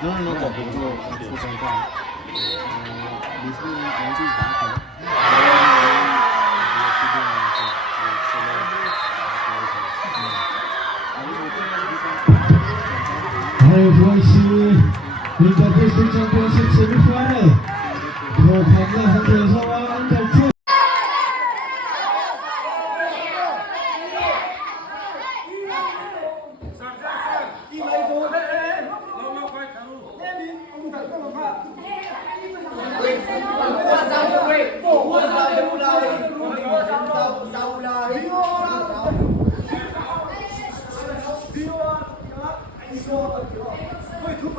No, no, no, the Bingo also went out. Basically, once he's back now, District Championship Semi-Final 我旁的红点上啊，安德健。会突破